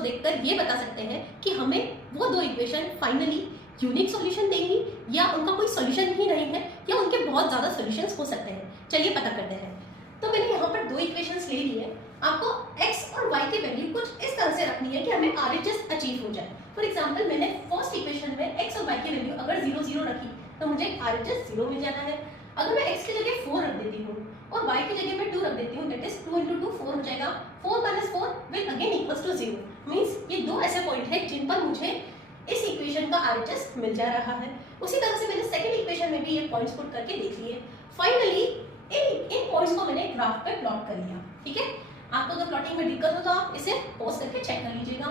देखकर ये बता सकते हैं कि हमें वो दो इक्वेशन फाइनली यूनिक सॉल्यूशन देंगी या उनका कोई सॉल्यूशन ही नहीं है या उनके बहुत ज़्यादा सॉल्यूशंस हो सकते हैं। चलिए पता करते हैं। तो मैंने यहाँ पर दो इक्वेशंस ले ली है। आपको x और y की वैल्यू कुछ इस तरह से रखनी है कि हमें RHS अचीव हो जाए। फॉर एग्जाम्पल मैंने फर्स्ट इक्वेशन में x और y की वैल्यू अगर 0 0 रखी तो मुझे RHS 0 मिल जाना है। अगर मैं x की जगह 4 रख देती हूँ और y की जगह मैं 2 रख देती हूँ, दैट इज 2 into 2 4 हो जाएगा। 4 minus 4 will again equals to 0। Means ये दो ऐसे पॉइंट है जिन पर मुझे इस इक्वेशन का RHS मिल जा रहा है। उसी तरह से मैंने सेकंड इक्वेशन में भी ये पॉइंट्स पुट करके देख लिए। फाइनली इन पॉइंट्स को मैंने ग्राफ पे प्लॉट कर लिया। ठीक है, आपको अगर प्लॉटिंग में दिक्कत हो तो आप इसे पॉज करके चेक कर लीजिएगा।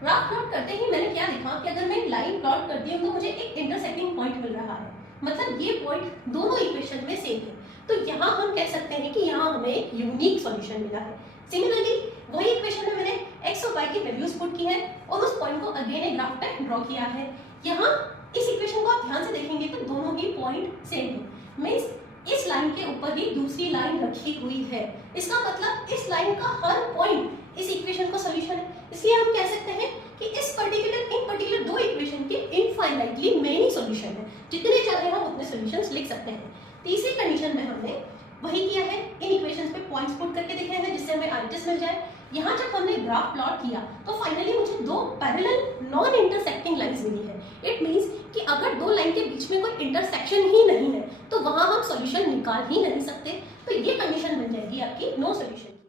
ग्राफ प्लॉट करते ही मैंने क्या देखा कि अगर मैं लाइन प्लॉट करती हूँ तो मुझे एक इंटरसेक्टिंग पॉइंट मिल रहा है, मतलब ये पॉइंट दोनों इक्वेशन में सेम है। तो यहाँ हम कह सकते हैं कि यहाँ हमें एक यूनिक सॉल्यूशन मिला है। सिमिलरली वही इक्वेशन में मैंने x और y की वैल्यूज पुट की है और उस पॉइंट को अगेन एक ग्राफ पे ड्रॉ किया है। यहाँ इस इक्वेशन को आप ध्यान से देखेंगे तो दोनों ही पॉइंट सेम है। मींस इस लाइन के ऊपर ही दूसरी लाइन रखी हुई है। इसका मतलब इस लाइन का हर पॉइंट इस इक्वेशन का सॉल्यूशन है। इसलिए हम कह सकते हैं कि इन पर्टिकुलर दो इक्वेशन के इनफाइनाइटली मेनी सॉल्यूशन है। जितने चाहे हम उतने सॉल्यूशंस लिख सकते हैं। तीसरी कंडीशन में हमने वही किया है, इन इक्वेशंस पे पॉइंट्स पुट करके देखे हैं जिससे हमें RHS मिल जाए। यहाँ जब हमने ग्राफ प्लॉट किया तो फाइनली मुझे दो पैरेलल नॉन इंटरसेक्टिंग लाइंस मिली है। इट मींस कि अगर दो लाइन के बीच में कोई इंटरसेक्शन ही नहीं है तो वहां हम सॉल्यूशन निकाल ही नहीं सकते। तो ये कंडीशन बन जाएगी आपकी नो सॉल्यूशन।